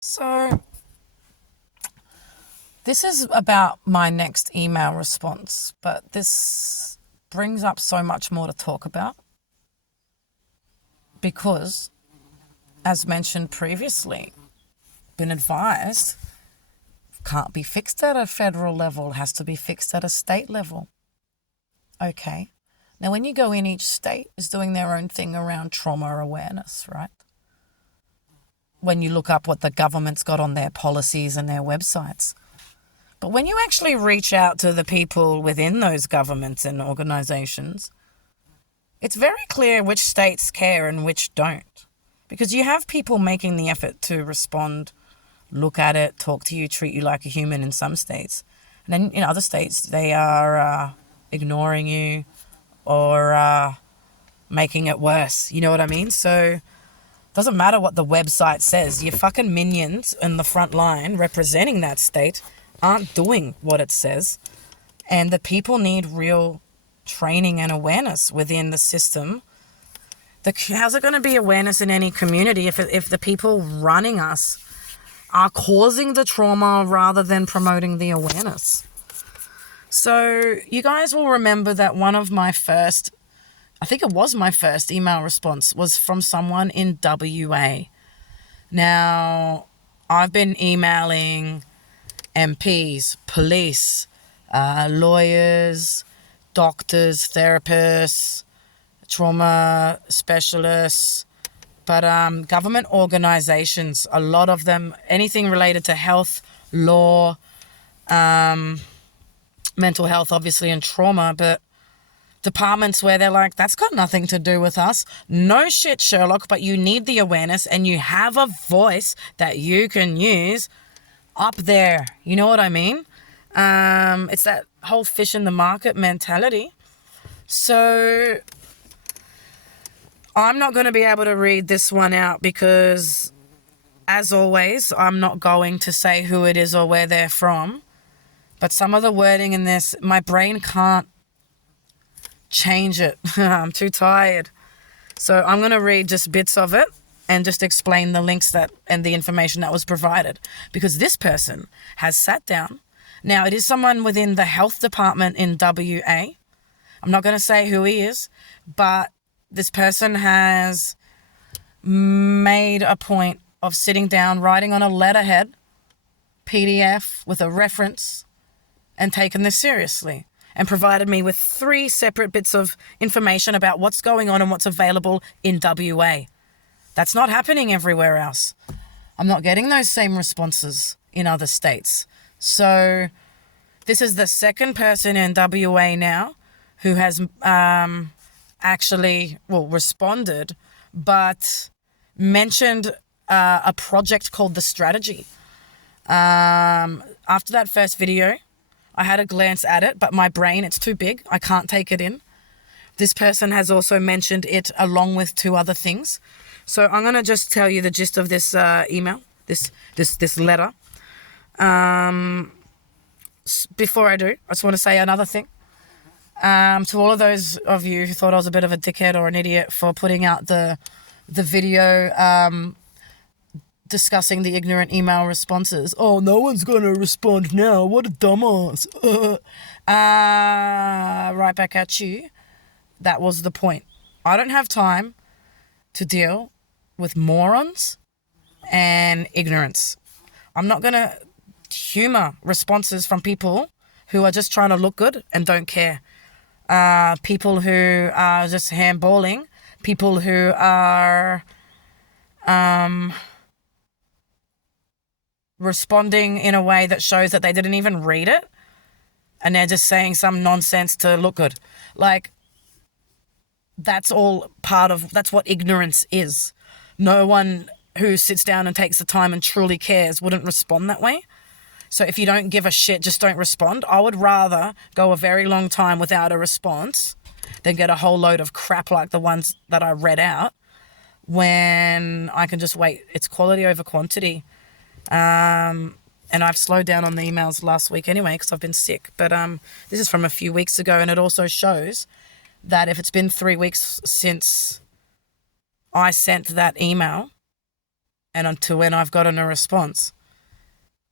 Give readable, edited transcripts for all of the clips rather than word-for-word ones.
So this is about my next email response, but this brings up so much more to talk about because, as mentioned previously, been advised can't be fixed at a federal level, has to be fixed at a state level. Okay. Now, when you go in, each state is doing their own thing around trauma awareness, right? When you look up what the government's got on their policies and their websites. But when you actually reach out to the people within those governments and organizations, it's very clear which states care and which don't. Because you have people making the effort to respond, look at it, talk to you, treat you like a human in some states. And then in other states, they are ignoring you or making it worse. You know what I mean? So doesn't matter what the website says. Your fucking minions in the front line representing that state aren't doing what it says. And the people need real training and awareness within the system. How's it going to be awareness in any community if the people running us are causing the trauma rather than promoting the awareness? So you guys will remember that one of my first, I think it was my first email response was from someone in WA. Now, I've been emailing MPs, police, lawyers, doctors, therapists, trauma specialists, but government organizations, a lot of them, anything related to health, law, mental health, obviously, and trauma, but departments where they're like, that's got nothing to do with us. No shit, Sherlock, but you need the awareness and you have a voice that you can use up there. You know what I mean? It's that whole fish in the market mentality. So I'm not going to be able to read this one out because, as always, I'm not going to say who it is or where they're from. But some of the wording in this, my brain can't change it. I'm too tired. So I'm going to read just bits of it and just explain the links and the information that was provided. Because this person has sat down. Now, it is someone within the health department in WA. I'm not going to say who he is, but this person has made a point of sitting down, writing on a letterhead, PDF with a reference, and taken this seriously, and provided me with 3 separate bits of information about what's going on and what's available in WA. That's not happening everywhere else. I'm not getting those same responses in other states. So this is the second person in WA now who has responded, but mentioned a project called The Strategy. After that first video, I had a glance at it, but my brain, it's too big. I can't take it in. This person has also mentioned it along with 2 other things. So I'm going to just tell you the gist of this email, this letter. Before I do, I just want to say another thing. To all of those of you who thought I was a bit of a dickhead or an idiot for putting out the video discussing the ignorant email responses. Oh, no one's going to respond now. What a dumbass. Right back at you. That was the point. I don't have time to deal with morons and ignorance. I'm not going to humor responses from people who are just trying to look good and don't care. People who are just handballing. People who are responding in a way that shows that they didn't even read it and they're just saying some nonsense to look good. Like, that's all that's what ignorance is. No one who sits down and takes the time and truly cares wouldn't respond that way. So if you don't give a shit, just don't respond. I would rather go a very long time without a response than get a whole load of crap like the ones that I read out when I can just wait. It's quality over quantity. And I've slowed down on the emails last week anyway because I've been sick. But this is from a few weeks ago, and it also shows that if it's been 3 weeks since I sent that email, and until when I've gotten a response.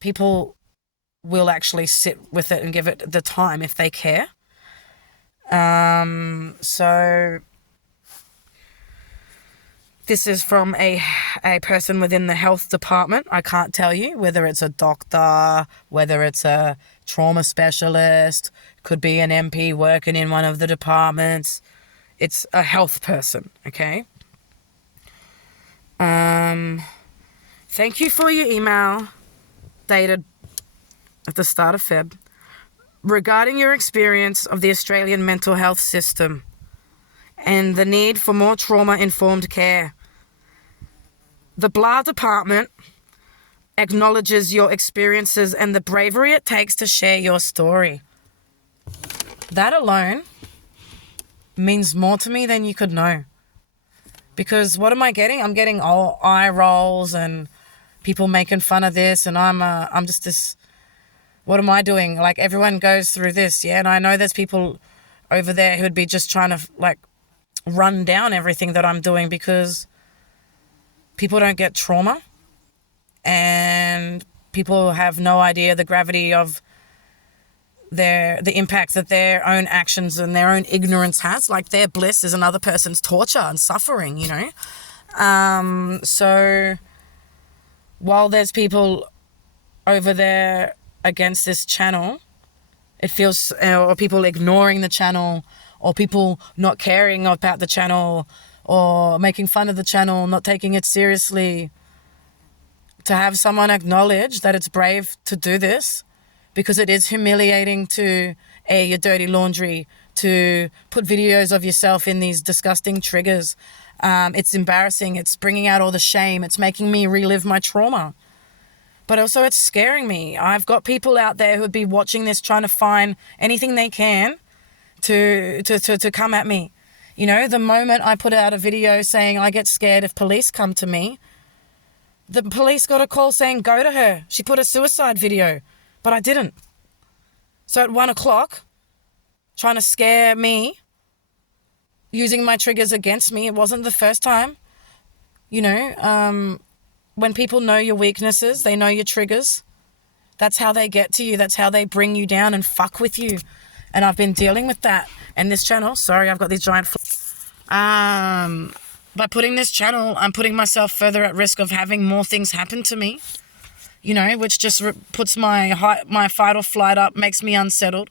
People will actually sit with it and give it the time if they care. So this is from a person within the health department. I can't tell you whether it's a doctor, whether it's a trauma specialist, could be an MP working in one of the departments. It's a health person, okay? Thank you for your email dated at the start of Feb regarding your experience of the Australian mental health system and the need for more trauma-informed care. The BLA department acknowledges your experiences and the bravery it takes to share your story. That alone means more to me than you could know. Because what am I getting? I'm getting all eye rolls and people making fun of this, and I'm just this. What am I doing? Like, everyone goes through this, yeah. And I know there's people over there who'd be just trying to like run down everything that I'm doing because people don't get trauma, and people have no idea the gravity of the impact that their own actions and their own ignorance has. Like, their bliss is another person's torture and suffering, you know. So while there's people over there against this channel, it feels, or people ignoring the channel, or people not caring about the channel, or making fun of the channel, not taking it seriously, to have someone acknowledge that it's brave to do this, because it is humiliating to air your dirty laundry, to put videos of yourself in these disgusting triggers. It's embarrassing. It's bringing out all the shame. It's making me relive my trauma. But also it's scaring me. I've got people out there who would be watching this trying to find anything they can to come at me. You know, the moment I put out a video saying I get scared if police come to me, the police got a call saying go to her. She put a suicide video. But I didn't. So at 1:00, trying to scare me, using my triggers against me, it wasn't the first time. You know, when people know your weaknesses, they know your triggers. That's how they get to you. That's how they bring you down and fuck with you. And I've been dealing with that. And this channel, sorry, I've got these giant... by putting this channel, I'm putting myself further at risk of having more things happen to me. You know, which just puts my fight or flight up, makes me unsettled.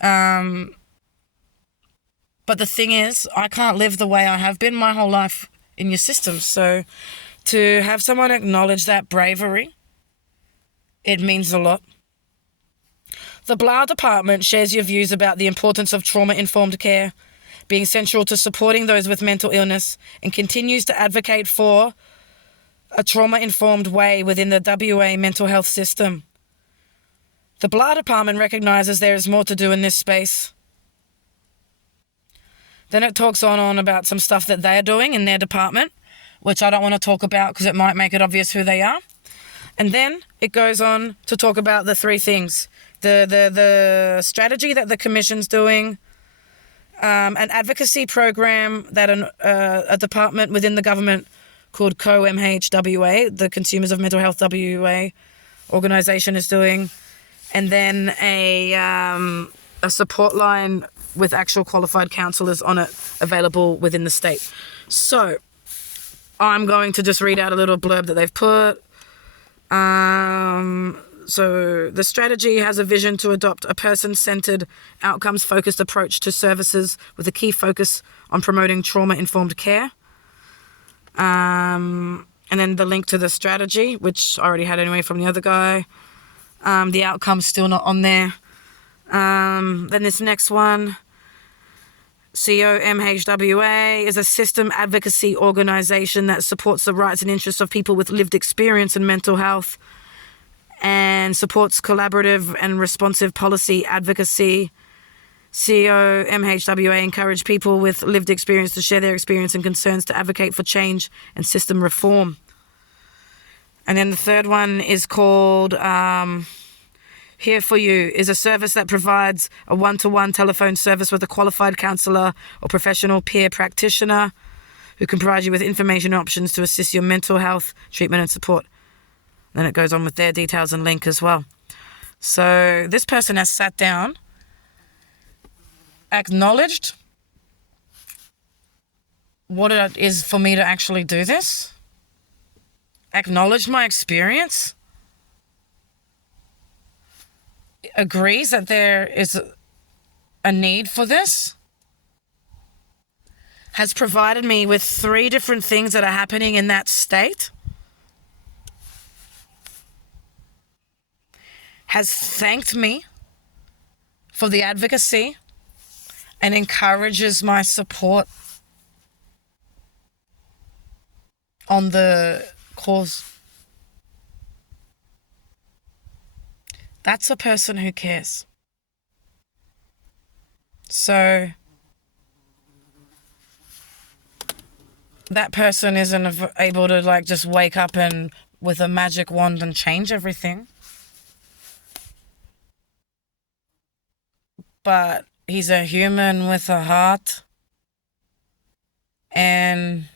But the thing is, I can't live the way I have been my whole life in your system. So to have someone acknowledge that bravery, it means a lot. The BLA department shares your views about the importance of trauma-informed care being central to supporting those with mental illness, and continues to advocate for a trauma-informed way within the WA mental health system. The BLA department recognises there is more to do in this space. Then it talks on about some stuff that they're doing in their department, which I don't want to talk about because it might make it obvious who they are. And then it goes on to talk about the three things. The strategy that the Commission's doing, an advocacy program that a department within the government called COMHWA, the Consumers of Mental Health WA organisation, is doing, and then a support line with actual qualified counsellors on it available within the state. So I'm going to just read out a little blurb that they've put. So the strategy has a vision to adopt a person-centred, outcomes-focused approach to services with a key focus on promoting trauma-informed care. And then the link to the strategy, which I already had anyway from the other guy. The outcome's still not on there. Then this next one, COMHWA is a system advocacy organisation that supports the rights and interests of people with lived experience in mental health and supports collaborative and responsive policy advocacy. COMHWA encourage people with lived experience to share their experience and concerns to advocate for change and system reform. And then the third one is called Here For You, is a service that provides a one-to-one telephone service with a qualified counsellor or professional peer practitioner who can provide you with information and options to assist your mental health treatment and support. Then it goes on with their details and link as well. So this person has sat down, acknowledged what it is for me to actually do this, acknowledged my experience, agrees that there is a need for this, has provided me with 3 different things that are happening in that state, has thanked me for the advocacy and encourages my support on the cause. That's a person who cares. So that person isn't able to like just wake up and with a magic wand and change everything. But he's a human with a heart, and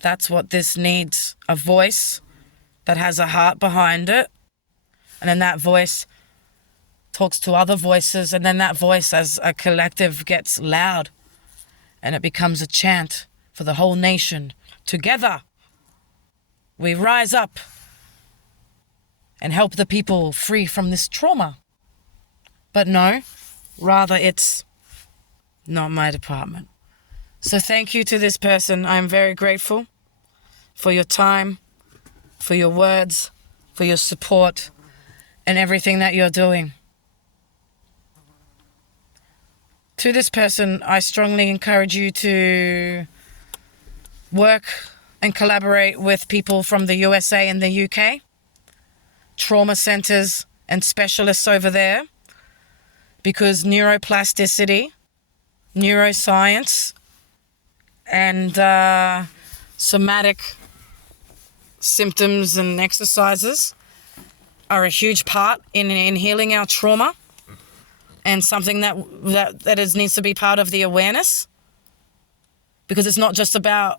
that's what this needs, a voice that has a heart behind it, and then that voice talks to other voices, and then that voice as a collective gets loud, and it becomes a chant for the whole nation. Together, we rise up and help the people free from this trauma. But no, rather it's not my department. So thank you to this person. I'm very grateful for your time, for your words, for your support, and everything that you're doing. To this person, I strongly encourage you to work and collaborate with people from the USA and the UK, trauma centers and specialists over there, because neuroplasticity, neuroscience, and somatic symptoms and exercises are a huge part in healing our trauma, and something that needs to be part of the awareness, because it's not just about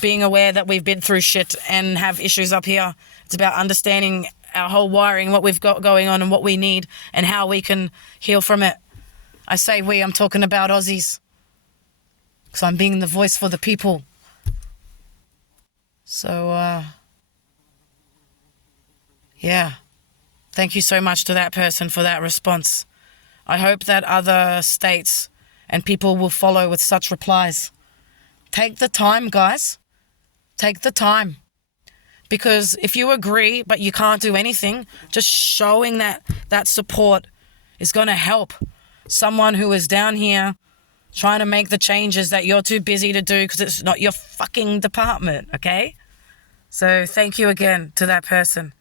being aware that we've been through shit and have issues up here. It's about understanding our whole wiring, what we've got going on and what we need and how we can heal from it. I say we, I'm talking about Aussies, because I'm being the voice for the people. So, yeah. Thank you so much to that person for that response. I hope that other states and people will follow with such replies. Take the time, guys. Take the time. Because if you agree but you can't do anything, just showing that support is going to help someone who is down here trying to make the changes that you're too busy to do because it's not your fucking department, okay? So thank you again to that person.